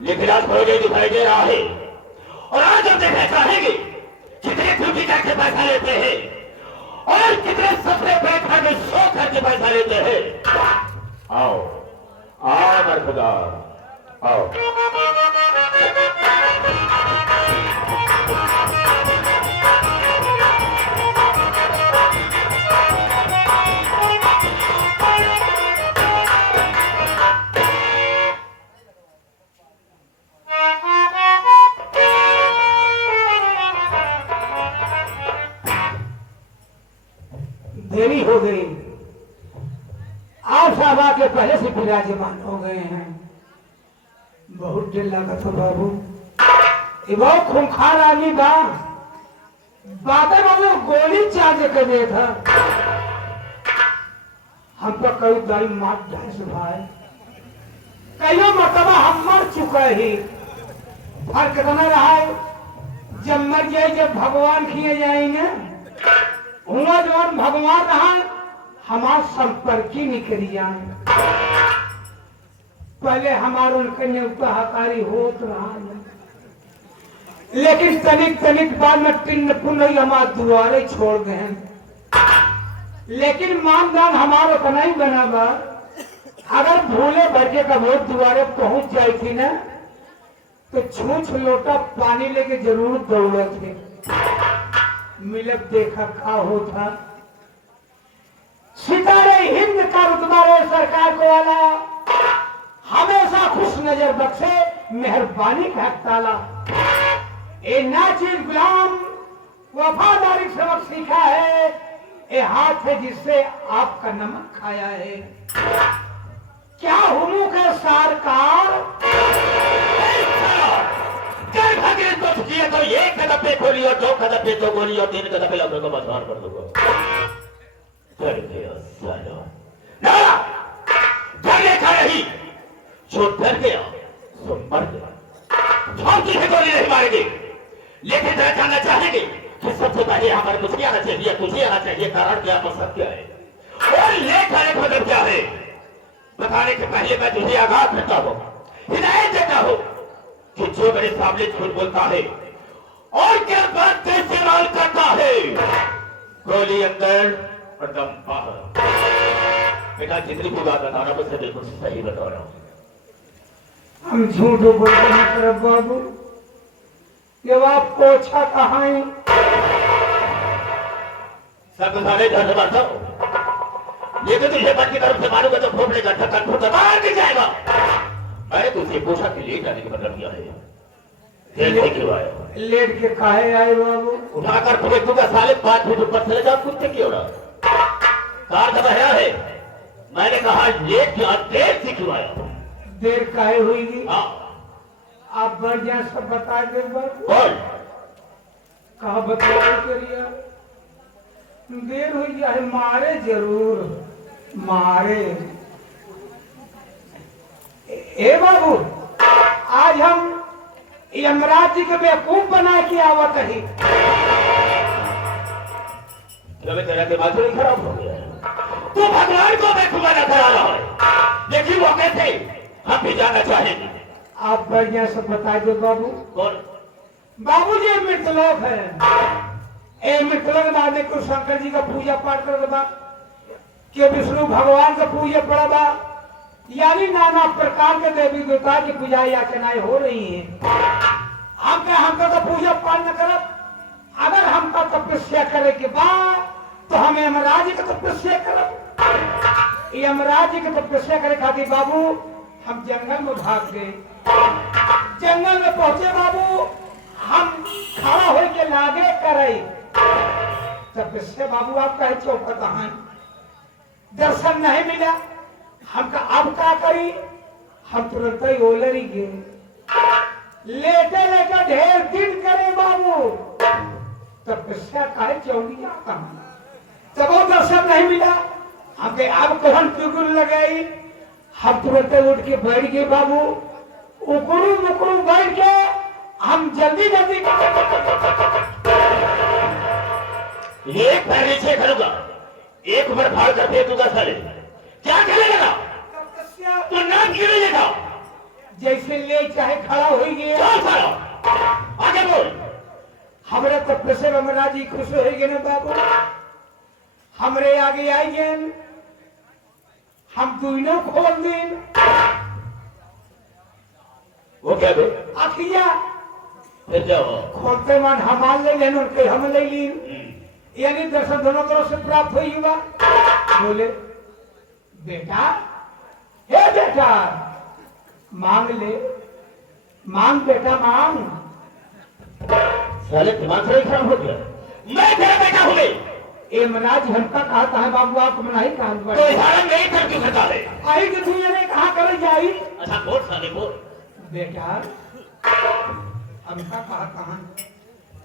लेकिन आज मुझे दिखाई दे रहा है और आज हम देखना चाहेंगे कितने ड्यूटी करके पैसा लेते हैं और कितने सपने बैठा में सो करके पैसा लेते हैं। आओ आओ मर्दार आओ। देरी हो गई, आप साहब के पहले से विराजमान हो गए हैं। बहुत दिल लगा था बाबू, ये बहुत खूंखार आदमी बा, बातें बाबू गोली चार्ज कर दिया था। हम तो कई दाई मार जाए से भाई, कई मरतबा हम मर चुका ही। फर्क तो नहीं रहा है, जब मर जाए जब भगवान खिए जाएंगे हुआ जवान भगवान रहा हमार संपर्क ही निकल जाए। पहले हमारे उनके न्योता हकारी होत रहा है, लेकिन तनिक तनिक बाद में पिंड पुण्य हमारे दुआरे छोड़ गए। लेकिन मानदान हमारा उतना ही बना बा, अगर भूले भरके का वोट दुआरे पहुंच जाए थी ना तो छूछ लोटा पानी लेके जरूर दौड़े थे। मिलब देखा का होता, सितारे हिंद का रुतबा रहे सरकार को वाला, हमेशा खुश नजर बख्शे मेहरबानी का हक ताला। ए नाचिर गुलाम वफादारी सबक सीखा है, ए हाथ है जिससे आपका नमक खाया है। क्या हुनू के सरकार तो एक कदम पे खोली और 2 कदम पे 2 गोली और 3 कदम पे लड़कों को बदमार कर दूंगा। डर गया सालो ना, डरने का नहीं, जो डर गया सो मर गया। हम तुझे गोली नहीं मारेंगे, लेकिन जरा जानना चाहेंगे कि सबसे पहले हमारे मुझे आना चाहिए, तुझे आना चाहिए। कारण क्या, मकसद क्या है और लेकर एक मतलब क्या है, बताने के पहले मैं तुझे आगाह करता हूँ, हिदायत देता हूँ कि जो मेरे सामने झूठ बोलता है और क्या बात का इस्तेमाल करता है, गोली अंदर और दम बाहर। बेटा जितनी भी बात बता रहा हूं मुझसे बिल्कुल सही बता रहा हूं। हम झूठ बोलते हैं तरफ बाबू, ये बात पोछा कहाँ है? सब सारे घर से बांटता हूं, ये तो तुझे बात की तरफ से मारूंगा तो फोड़ने का ढक्कन फूटा बाहर गिर जाएगा। मैंने तुझे पूछा कि लेट आने का मतलब क्या है? लेट क्यों आया? लेट के काहे आए बाबू? उठाकर फेंक दूंगा साले, 5 फीट ऊपर चले जाओ, कुत्ते क्यों ना? कार दबा है, मैंने कहा लेट क्यों, देर से क्यों आया? देर काहे हुई? हाँ आप बढ़ जाए सब बता दे बाबू। बोल। कहा बतलाओ करिए, देर हुई है, मारे जरूर मारे। ए बाबू, आज हम यमराज जी के बेवकूफ बना के आवत ही। तेरा दिमाग नहीं खराब हो गया है? तू भगवान को बेवकूफ बना करा रहा है, लेकिन वो कैसे, हम भी जानना चाहेंगे। आप बढ़िया सब बता दो बाबू। कौन? बाबू जी मृतलोक है, ए मृतलोक बाद को शंकर जी का पूजा पाठ कर बा, के विष्णु भगवान का पूजा पड़ा बा, यानी नाना प्रकार के देवी देवता की पूजा याचनाएं हो रही हैं। हमका तो पूजा पाठ न करब, अगर हमका तपस्या करे के बाद तो हम यमराज की तपस्या करब। यमराज की तपस्या करे खातिर बाबू हम जंगल में भाग गए। जंगल में पहुंचे बाबू, हम खड़ा हो के लागे करे तपस्या। बाबू आप कहे चौकत हैं, दर्शन नहीं मिला, हमका अब क्या करी? हम तुरंत ही ओलरी गए, लेटे लेटे ढेर दिन करे बाबू। तपस्या काहे चौड़ी आता है, तब वो दर्शन नहीं मिला, हमके अब कहन चुगुल लगाई। हम तुरंत उठ के बैठ गए बाबू, उकड़ू मुकड़ू बैठ के हम जल्दी जल्दी एक पैर नीचे करूंगा, एक बार फाड़ कर फेंक दूंगा साले। क्या कहने लगा? तपस्या तो नाम क्यों नहीं लेगा? जैसे ले चाहे खड़ा हो गया। चल सालो आगे बोल। हमरे तो प्रेसर हमरा जी खुश हो गए ना बाबू, हमरे आगे आई गए, हम दुनो खोल दिन वो क्या बे? अखिया फिर जाओ खोलते मन हमार ले लेन उनके हम ले ली, यानी दर्शन दोनों तरफ से प्राप्त हुई हुआ। बोले बेटा, हे बेटा मांग ले, मांग बेटा मांग। साले दिमाग से खराब हो गया। मैं तेरा बेटा हूँ बे। ए मनाज हमका कहता है बाबू, आप मनाही कहा तो इशारा नहीं कर क्यों करता है? आई कि दुनिया ने कहा करे जाई। अच्छा बोल साले बोल। बेटा हमका कहता है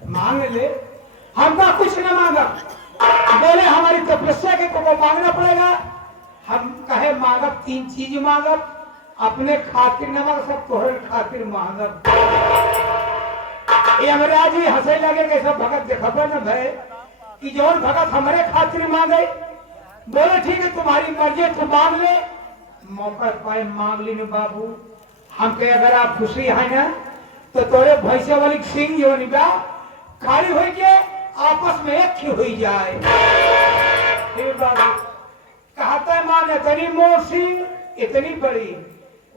मांग ले, हमका कुछ न मांगा। बोले हमारी तपस्या के को मांगना पड़ेगा। हम कहे मांगब 3 चीज मांगब, अपने खातिर न मांग, सब तोहरे खातिर मांगब। ये हमरा जी हंसे लगे कि सब भगत देखबे न भय कि जौन भगत हमारे खातिर मांगे। बोले ठीक है तुम्हारी मर्जी, तू मांग ले। मौका पाए मांग ली बाबू। हम कहे अगर आप खुशी है ना तो तोरे भैंसे वाली सिंह जो निभा खाली हो के आपस में एक ही हो जाए। बाबू कहता है मां इतनी मोर सिंह इतनी बड़ी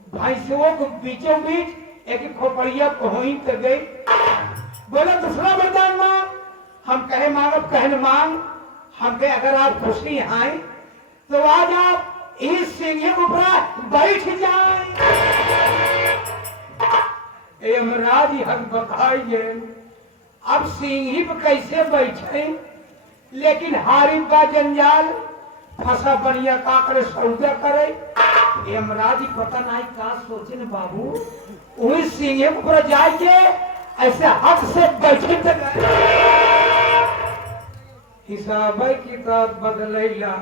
भैंसों को बीचों बीच एक खोपड़िया पहुंच तक गई। बोले दूसरा वरदान मांग। हम कहे मांगब, कहन मांग। हम कहे अगर आप खुशी हैं तो आज आप इस सिंह के ऊपर बैठ जाए। यमराज हम बताइए अब सिंह ही पे कैसे बैठे, लेकिन हारी बा जंजाल फंसा बढ़िया का करे सौदा करे। यमराज पता नहीं का सोचे न बाबू, वही सिंह के ऊपर जाके ऐसे हक से बैठे तक हिसाब किताब बदलैला,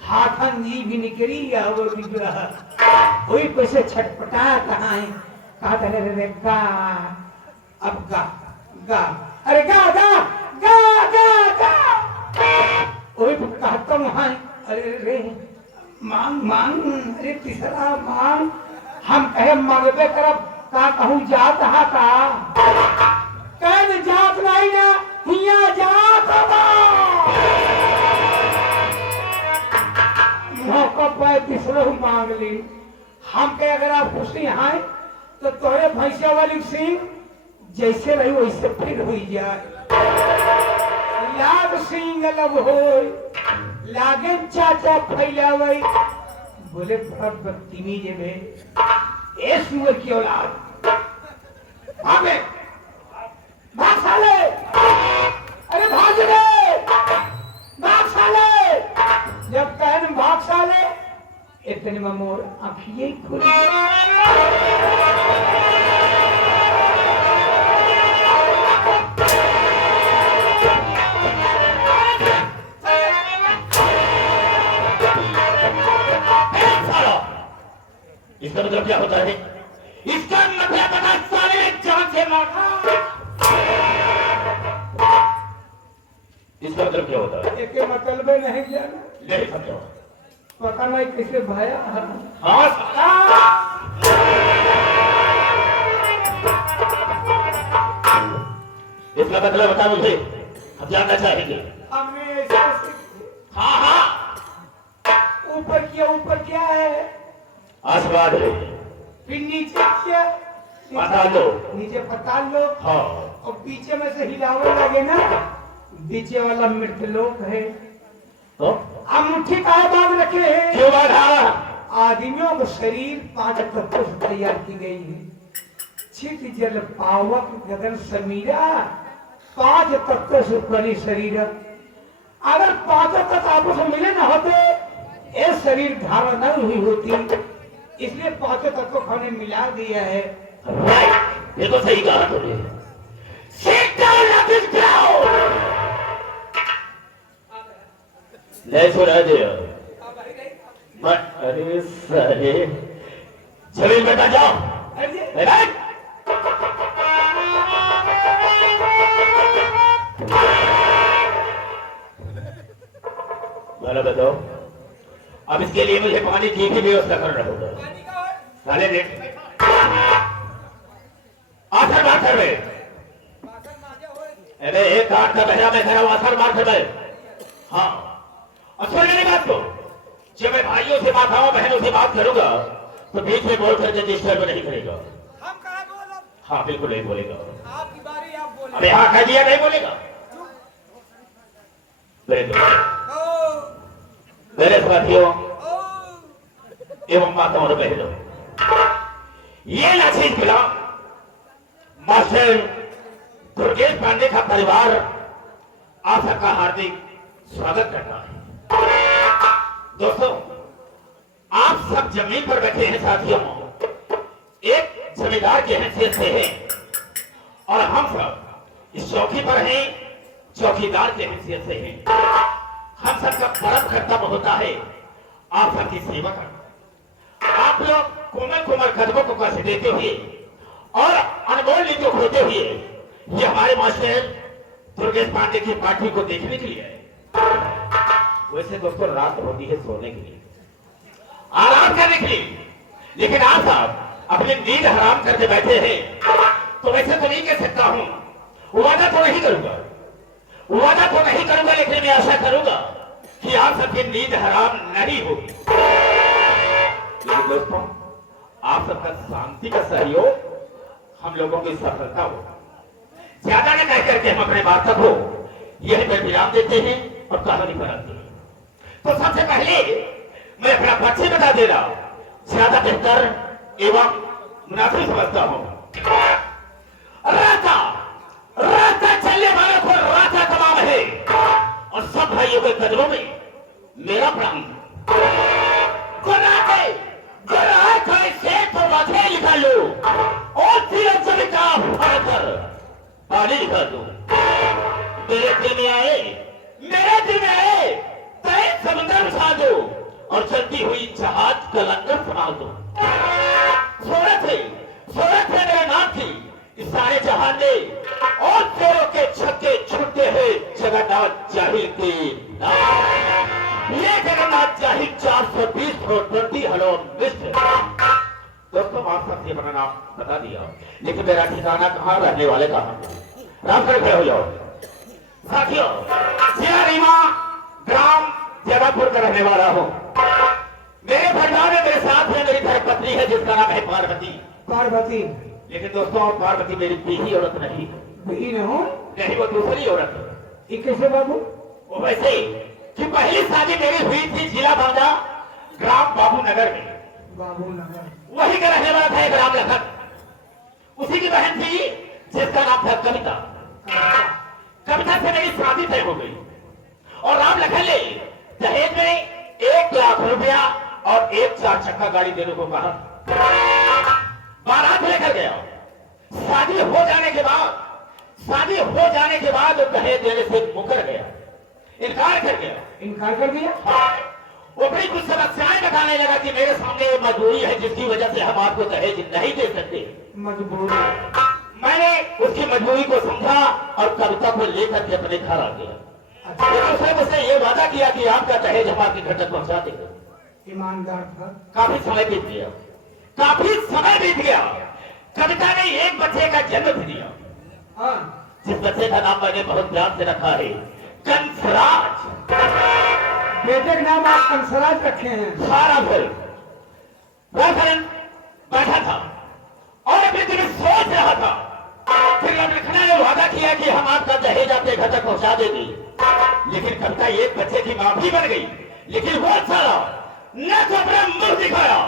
हाथन जी भी निकली या वो बिगड़ा वही पैसे छटपटा कहा है। कहा था रे गा, अब गा गा, अरे गा गा गा गा गा। वही कहता वहां अरे रे मांग मांग, अरे तीसरा मांग। हम कहे मांगबे करब, का कहूँ जात हा का कहन जात नहीं ना हिया जात बा। मौका पाए तीसरा मांग ली। हम कहे अगर आप खुशी हैं तो तोरे भैंसा वाली सिंह जैसे रही वैसे फिर हो जाए। लाग सिंह लब हो लागे चाचा फैलावे। बोले बड़ा बदतमीज है बे, ए सुअर की औलाद भागे भाग साले, अरे भाग रे भाग साले। जब कहन भाग साले इतने में मोर आंखिए खुल इसका मतलब क्या होता है? इसका मतलब पता साले जान से मारा। इसका मतलब क्या होता है? एक मतलब नहीं जाना, नहीं समझो। पता नहीं किसे भाया। हाँ इसका मतलब बता मुझे, हम जानना चाहेंगे। हमने ऐसे हाँ हाँ ऊपर क्या है, आशीर्वाद है, फिर नीचे क्या, पाताल लो, नीचे पाताल लो। हाँ और पीछे में से हिलावे लगे ना, पीछे वाला मृतलोक है। तो अब मुट्ठी का बांध रखे हैं। क्यों बाधा? आदमियों का शरीर 5 तत्वों से तैयार की गई है। चित जल पावक गगन समीरा, 5 तत्वों से बनी शरीर। अगर 5 तत्व आपस में मिले न होते ये शरीर धारण न हुई होती, इसलिए 5 तत्व खाने मिला दिया है। राइट, ये तो सही कहा तुमने। Sit down on this ground. ले छोड़ा दे। अरे साले, जमीन बैठा जाओ। बैठ। वाला बताओ, अब इसके लिए मुझे पानी की भी व्यवस्था करना होगा। साले देख माथर में बासन माजे होए अरे एक काट का बहरा में खड़ा वासर माथर में। हाँ और सुन मेरी बात को, जब मैं भाइयों से माताओं बहनों से बात करूंगा तो बीच में बोल करके डिस्टर्ब नहीं करेगा। हम कहाँ बोलो हाँ बिल्कुल नहीं बोलेगा। आपकी बारी आप बोले अबे हाँ कह दिया नहीं बोलेगा। मेरे दोस्त, ओ मेरे साथियों ओ एवं माताओं और बहनों, ये नाचिस गुलाम मास्टर दुर्गेश पांडे का परिवार आप सबका हार्दिक स्वागत करता है। दोस्तों आप सब जमीन पर बैठे हैं साथियों, एक जमींदार की हैसियत से हैं और हम सब इस चौकी पर हैं चौकीदार की हैसियत से हैं। हम सबका परम कर्तव्य होता है आप सबकी सेवा करना। आप लोग कोमल कोमल कदमों को कष्ट देते हुए और अनमोल नीतियों को खोते हुए ये हमारे मास्टर दुर्गेश पांडे की पार्टी को देखने के लिए आए। वैसे दोस्तों रात होती है सोने के लिए, आराम करने के लिए, लेकिन आप साहब अपनी नींद हराम करके बैठे हैं। तो वैसे तो नहीं कह सकता हूं, वादा तो नहीं करूंगा, वादा तो नहीं करूंगा, लेकिन मैं आशा करूंगा कि आप सबकी नींद हराम नहीं होगी। लेकिन दोस्तों आप सबका शांति का सहयोग हम लोगों की सफलता हो। ज्यादा न कह करके हम अपने वार्ता को यही पर विराम देते हैं और कहानी बनाते हैं। तो सबसे पहले मैं अपना परिचय बता दे रहा हूं, ज्यादा बेहतर एवं मुनासिब समझता हूं। राता राता चलने वालों को राता तमाम है और सब भाइयों के कदमों में मेरा प्रणाम। कोई से तो माथे लिखा लो और तीर जमी का भरकर पानी लिखा दो। मेरे दिल में आए, मेरे दिल में आए तय समंदर उठा दो और चलती हुई जहाज का लंगर संभाल दो। सूरत है मेरा नाम थी इस सारे जहान ने और तेरों के छक्के छूटते हैं जगन्नाथ जाहिर के नाम। ये जगन्नाथ जाहिर 420 करोड़ 20 हलो मिस्टर। दोस्तों आप सबसे अपना नाम बता दिया, लेकिन मेरा ठिकाना कहाँ, रहने वाले कहाँ, राम कर खड़े हो जाओ। साथियों जिला रीवा ग्राम जबलपुर का रहने वाला हूँ। मेरे परिवार में मेरे साथ है मेरी धर्मपत्नी है जिसका नाम है पार्वती। पार्वती लेकिन दोस्तों पार्वती मेरी बीही औरत नहीं, भी न हो नहीं वो दूसरी औरत है। ये कैसे बाबू? वो वैसे कि पहली शादी मेरी हुई थी जिला बांदा ग्राम बाबू नगर में। बाबू नगर वही का रहने वाला था एक राम लखन। उसी की बहन थी जिसका नाम था कविता। कविता से मेरी शादी तय हो गई और राम लखन ने दहेज में 1 लाख रुपया और 1 4 चक्का गाड़ी देने को कहा। बारात लेकर गया। शादी हो जाने के बाद वो दहेज देने से मुकर गया, इनकार कर गया। इनकार कर दिया। वो बड़ी कुछ समस्याएं बताने लगा कि मेरे सामने ये मजबूरी है जिसकी वजह से हम आपको दहेज नहीं दे सकते। मजबूरी। मैंने उसकी मजबूरी को समझा और कविता को लेकर के अपने घर आ गया। अच्छा उसने मुझसे ये वादा किया कि आपका दहेज हम आपके घर तक पहुंचा देंगे। ईमानदार था। काफी समय बीत गया। कविता ने एक बच्चे का जन्म भी दिया, हाँ जिस बच्चे का नाम मैंने बहुत ध्यान से रखा है कंसराज। बेटे का नाम आप कंसराज रखे हैं। सारा घर बैठा था और अपने दिल में सोच रहा था। फिर लखना ने वादा किया कि हम आपका दहेज आपके घर तक पहुंचा देंगे। लेकिन कविता एक बच्चे की मां भी बन गई, लेकिन वो साला न तो अपना मुंह दिखाया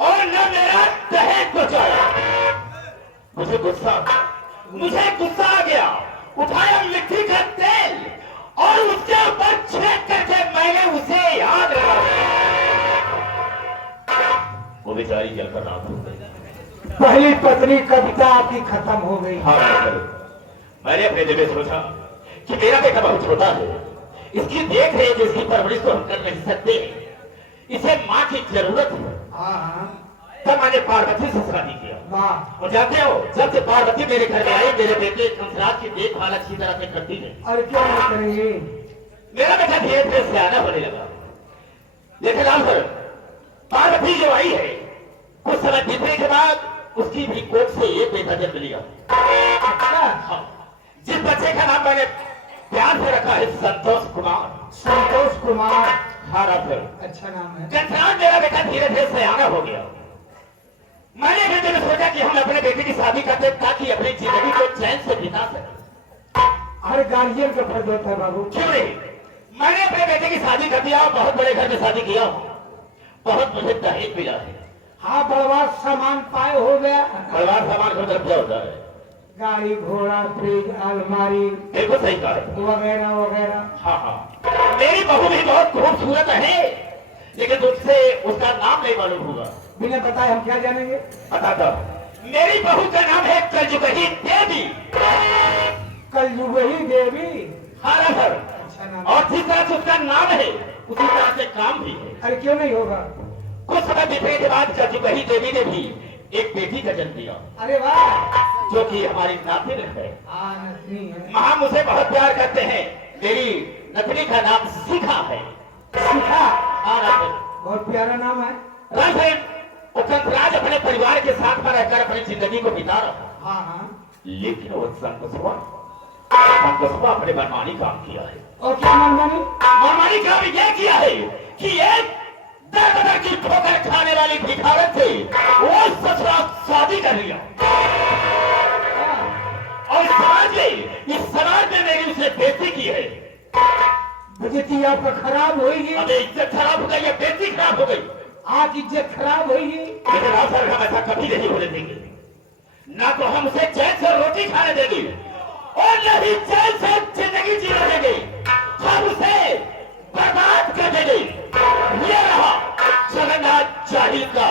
और न मेरा दहेज पहुंचाया। मुझे गुस्सा आ गया। उठाया मिट्टी का तेल और उसके ऊपर छेद करके मैंने उसे याद रखा। वो बेचारी जलकर राख हो गई। पहली पत्नी कविता आपकी खत्म हो गई। हाँ मैंने अपने दिल में सोचा कि मेरा बेटा बहुत छोटा है, इसकी देख रेख इसकी परवरिश तो हम कर नहीं सकते, इसे माँ की जरूरत है। हाँ हाँ तब मैंने पार्वती से शादी किया। वाह। और जानते हो जब से पार्वती मेरे घर में आई मेरे बेटे कंसराज की देखभाल अच्छी तरह से करती है। और क्या नहीं करेंगे? मेरा बेटा धीरे धीरे सियाना होने लगा। लेकिन अब पार्वती जो आई है कुछ समय बीतने के बाद उसकी भी कोख से एक बेटा जन्म लिया। अच्छा नाम है। कंचरान मेरा बेटा धीरे धीरे सयाना हो गया। मैंने भी दिल सोचा कि हम अपने बेटे की शादी करते ताकि अपनी जिंदगी को चैन से बिता सके। हर गार्जियन का फर्ज होता है बाबू। क्यों नहीं? मैंने अपने बेटे की शादी कर दिया, बहुत बड़े घर में शादी किया, बहुत मुझे दहेज मिला है। हाँ, बड़वा सामान पाए हो गया। परिवार सामान को दर्जा होता है, गाड़ी घोड़ा फ्रिज अलमारी बिल्कुल सही कहा है। वगैरह वगैरह। हाँ हाँ, मेरी बहू भी बहुत खूबसूरत है, लेकिन तुझसे उसका नाम नहीं मालूम होगा। बिना बताए हम क्या जानेंगे? बता दो। मेरी बहू का नाम है कलजुगही देवी। कलयुगी देवी। हाँ सर। अच्छा नाम। और जिस तरह से उसका नाम है उसी तरह से काम भी है। अरे क्यों नहीं होगा? कुछ समय बीतने के बाद कलजुगही देवी ने भी एक बेटी का जन्म दिया, अरे वाह। जो कि हमारी नातिन है। नथनी है। माँ मुझे बहुत प्यार करते हैं। मेरी नथनी का नाम शिखा है। शिखा। हाँ राजन। बहुत प्यारा नाम है। राजन, कंसराज अपने परिवार के साथ में रहकर अपनी जिंदगी को बिता रहा। हाँ हाँ। लेकिन वो संकसवा अपने मनमानी काम किया है। और क्या मनमानी? मनमानी काम यह किया है कि एक दर की ठोकर खाने वाली भिखारत से वो ससुरा शादी कर लिया। और इस समाज में मेरी उसे बेइज्जती की है। बेइज्जती आपका खराब होगी। अबे इज्जत खराब हो गई या बेइज्जती खराब हो गई? आज इज्जत खराब होगी। लेकिन आप सर हम ऐसा कभी नहीं होने देंगे। ना तो हम उसे चैन से रोटी खाने देंगे और न ही चैन से जिंदगी जीने देंगे। हम उसे बर्बाद कर देंगे। ये रहा जगन्नाथ जाहिल का